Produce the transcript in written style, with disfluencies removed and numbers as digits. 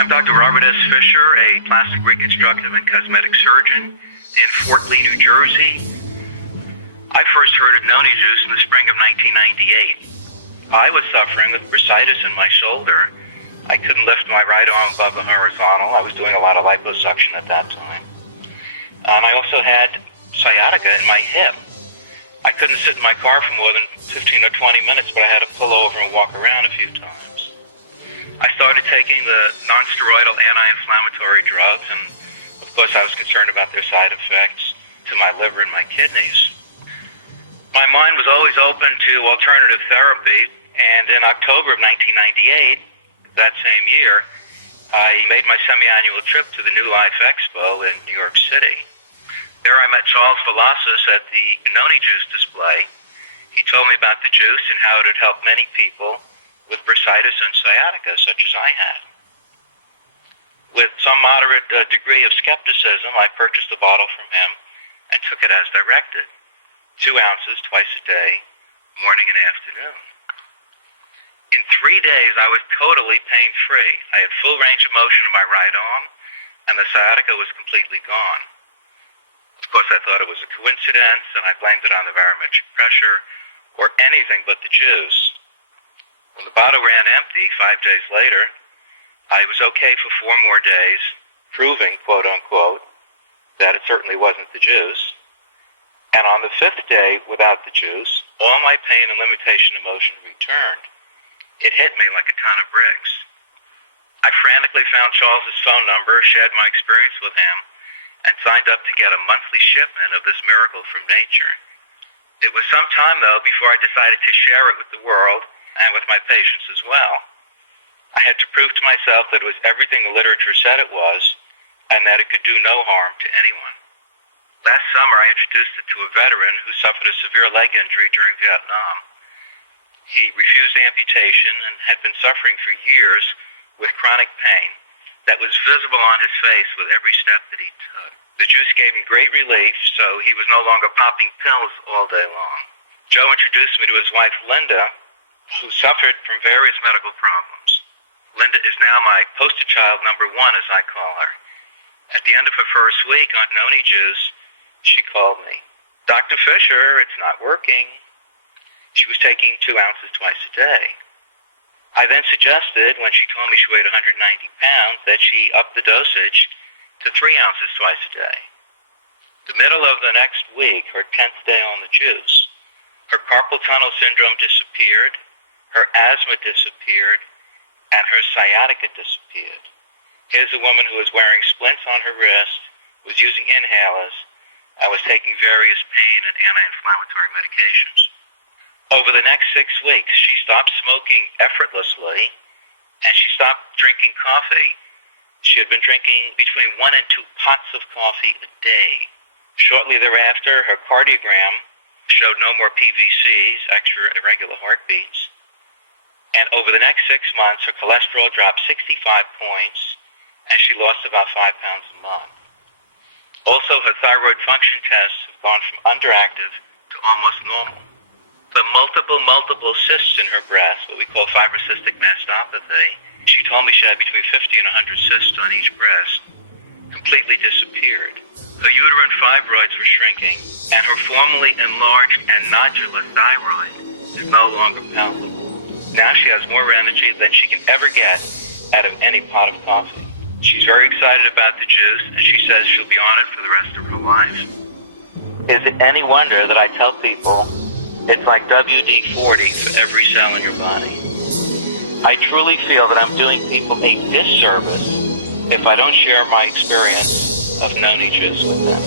I'm Dr. Robert S. Fisher, a plastic reconstructive and cosmetic surgeon in Fort Lee, New Jersey. I first heard of noni juice in the spring of 1998. I was suffering with bursitis in my shoulder. I couldn't lift my right arm above the horizontal. I was doing a lot of liposuction at that time. And I also had sciatica in my hip. I couldn't sit in my car for more than 15 or 20 minutes, but I had to pull over and walk around a few times. I started taking the non-steroidal anti-inflammatory drugs, and of course I was concerned about their side effects to my liver and my kidneys. My mind was always open to alternative therapy, and in October of 1998, that same year, I made my semi-annual trip to the New Life Expo in New York City. There I met Charles Velasquez at the noni juice display. He told me about the juice and how it had helped many people with bursitis and sciatica, such as I had. With some moderate degree of skepticism, I purchased a bottle from him and took it as directed. 2 ounces twice a day, morning and afternoon. In 3 days, I was totally pain-free. I had full range of motion in my right arm, and the sciatica was completely gone. Of course, I thought it was a coincidence, and I blamed it on the barometric pressure, or anything but the juice. When the bottle ran empty 5 days later, I was okay for 4 more days, proving, quote-unquote, that it certainly wasn't the juice. And on the 5th day, without the juice, all my pain and limitation of motion returned. It hit me like a ton of bricks. I frantically found Charles's phone number, shared my experience with him, and signed up to get a monthly shipment of this miracle from nature. It was some time, though, before I decided to share it with the world and with my patients as well. I had to prove to myself that it was everything the literature said it was, and that it could do no harm to anyone. Last summer, I introduced it to a veteran who suffered a severe leg injury during Vietnam. He refused amputation and had been suffering for years with chronic pain that was visible on his face with every step that he took. The juice gave him great relief, so he was no longer popping pills all day long. Joe introduced me to his wife, Linda, who suffered from various medical problems. Linda is now my poster child number 1, as I call her. At the end of her first week on noni juice, she called me. Dr. Fisher, it's not working. She was taking 2 ounces twice a day. I then suggested, when she told me she weighed 190 pounds, that she up the dosage to 3 ounces twice a day. The middle of the next week, her 10th day on the juice, her carpal tunnel syndrome disappeared, her asthma disappeared, and her sciatica disappeared. Here's a woman who was wearing splints on her wrist, was using inhalers, and was taking various pain and anti-inflammatory medications. Over the next 6 weeks, she stopped smoking effortlessly, and she stopped drinking coffee. She had been drinking between 1 and 2 pots of coffee a day. Shortly thereafter, her cardiogram showed no more PVCs, extra irregular heartbeats. And over the next 6 months, her cholesterol dropped 65 points, and she lost about 5 pounds a month. Also, her thyroid function tests have gone from underactive to almost normal. The multiple cysts in her breast, what we call fibrocystic mastopathy, she told me she had between 50 and 100 cysts on each breast, completely disappeared. Her uterine fibroids were shrinking, and her formerly enlarged and nodular thyroid is no longer palpable. Now she has more energy than she can ever get out of any pot of coffee. She's very excited about the juice, and she says she'll be on it for the rest of her life. Is it any wonder that I tell people it's like WD-40 for every cell in your body? I truly feel that I'm doing people a disservice if I don't share my experience of noni juice with them.